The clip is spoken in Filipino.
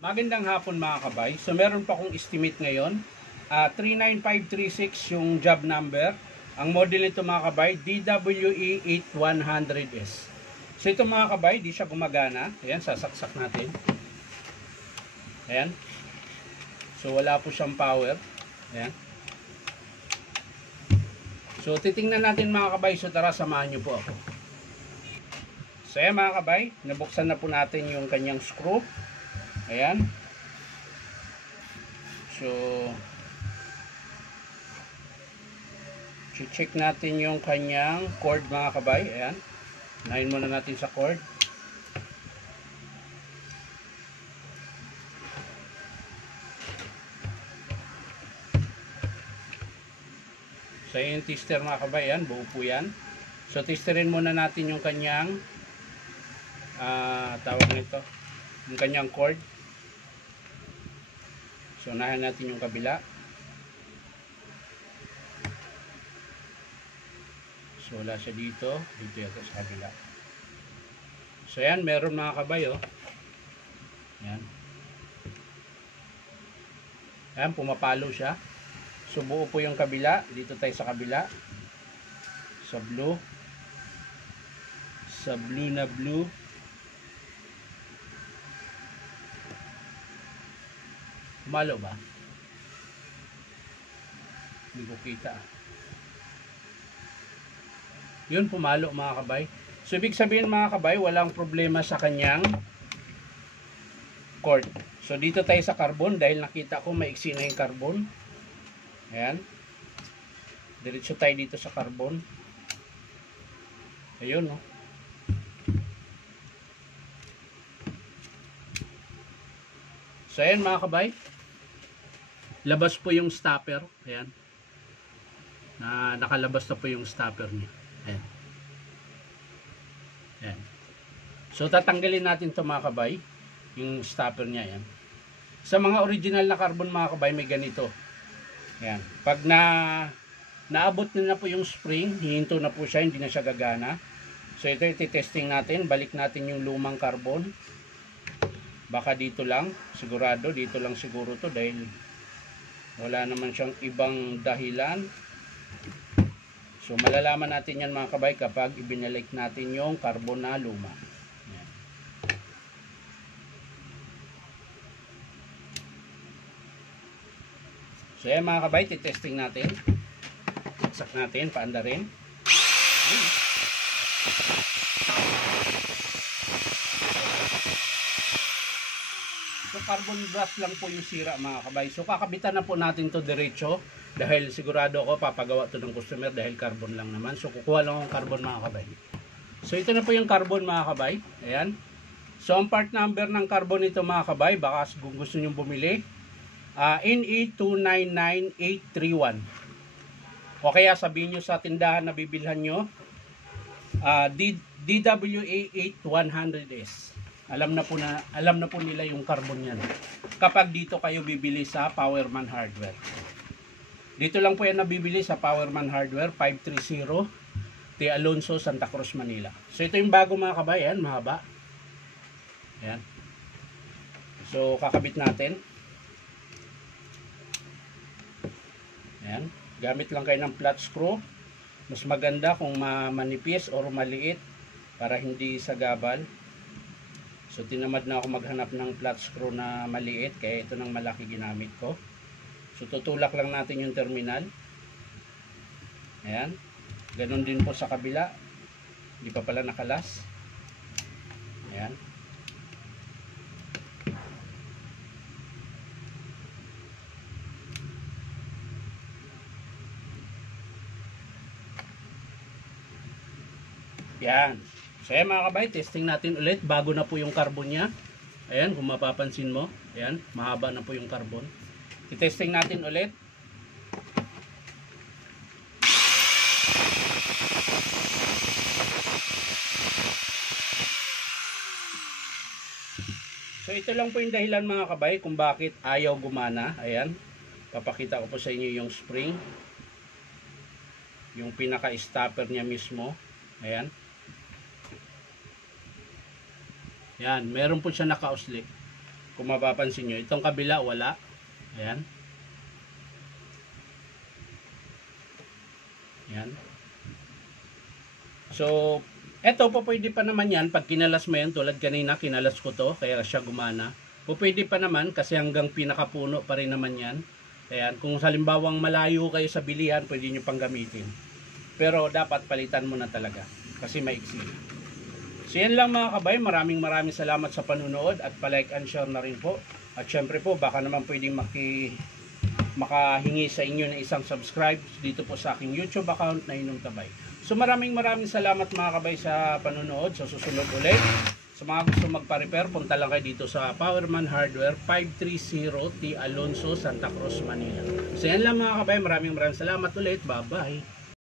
Magandang hapon mga kabay. So meron pa akong estimate ngayon. 39536 yung job number. Ang model nito mga kabay, DWE8100S. So ito mga kabay, di siya gumagana. Ayan, sasaksak natin. Ayan. So wala po siyang power. Ayan. So titingnan natin mga kabay. So tara, samahan nyo po ako. So ayan mga kabay, nabuksan na po natin yung kanyang screw. Ayan. So check natin yung kanyang cord mga kabay. Ayan. Unahin muna natin sa cord. So yung tester mga kabay, ayan, buo po yan. So testerin muna natin yung kanyang tawag nito, yung kanyang cord. So unahin natin yung kabila. So wala siya dito yata sa kabila. So yan, meron mga kabay, oh. Yan. Yan, pumapalo siya. So buo po yung kabila. Dito tayo sa kabila. Sa blue. Sa blue na blue. Pumalo ba? Hindi ko kita. Yun, pumalo mga kabay. So ibig sabihin mga kabay, walang problema sa kanyang cord. So dito tayo sa carbon dahil nakita ko maiksi na yung carbon. Ayan. Diretso tayo dito sa carbon. Ayun, no. So ayan mga kabay. Labas po yung stopper. Ayan. Nakalabas na po yung stopper niya. Ayan. Ayan. So tatanggalin natin ito mga kabay. Yung stopper niya. Ayan. Sa mga original na carbon mga kabay, may ganito. Ayan. Pag naabot na po yung spring, hihinto na po siya, hindi na siya gagana. So ito iti-testing natin. Balik natin yung lumang carbon. Baka dito lang, sigurado, dito lang siguro to dahil wala naman siyang ibang dahilan. So malalaman natin yan mga kabay kapag ibinalik natin yung carbon na luma. Ayan. So yan mga kabay, titesting natin. Saksak natin, paanda rin. So carbon brush lang po yung sira mga kabay. So kakabitan na po natin to diretso dahil sigurado ako papagawa to ng customer dahil carbon lang naman. So kukuha lang ang carbon mga kabay. So ito na po yung carbon mga kabay. Ayan. So ang part number ng carbon nito mga kabay, baka kung gusto nyo bumili, NE299831. O kaya sabihin nyo sa tindahan na bibilhan nyo, DWA8100S. Alam na po nila yung carbon niyan. Kapag dito kayo bibili sa Powerman Hardware. Dito lang po yan nabibili sa Powerman Hardware, 530 T. Alonso, Santa Cruz, Manila. So ito yung bago mga kabayan, mahaba. Ayan. So kakabit natin. Ayan. Gamit lang kayo ng flat screw. Mas maganda kung manipis or maliit para hindi sagabal. So tinamad na ako maghanap ng flat screw na maliit kaya ito ng malaki ginamit ko. So tutulak lang natin yung terminal. Ayan. Ganon din po sa kabila. Hindi pa pala nakalas. Ayan. Yan. So ayan mga kabay, testing natin ulit. Bago na po yung carbon niya. Ayan, kung mapapansin mo. Ayan, mahaba na po yung carbon. I-testing natin ulit. So ito lang po yung dahilan mga kabay kung bakit ayaw gumana. Ayan, papakita ko po sa inyo yung spring. Yung pinaka-stopper niya mismo. Ayan. Yan, meron po siya naka-usli. Kung mapapansin nyo, itong kabila wala. Ayan. Ayan. So, eto po pwede pa naman yan. Pag kinalas mo yan, tulad kanina, kinalas ko to, kaya siya gumana. Po pwede pa naman, kasi hanggang pinakapuno pa rin naman yan. Ayan. Kung salimbawang malayo kayo sa bilihan, pwede nyo pang gamitin. Pero dapat palitan mo na talaga. Kasi maiksi. So yan lang mga kabay. Maraming salamat sa panunood. At palike and share na rin po. At syempre po, baka naman pwedeng makahingi sa inyo ng isang subscribe dito po sa aking YouTube account na Inyong Kabay. So maraming salamat mga kabay sa panunood. Sa susunod ulit. Sa mga gusto magpa-repair, punta lang kayo dito sa Powerman Hardware 530 T. Alonso, Santa Cruz, Manila. So yan lang mga kabay. Maraming salamat ulit. Bye-bye.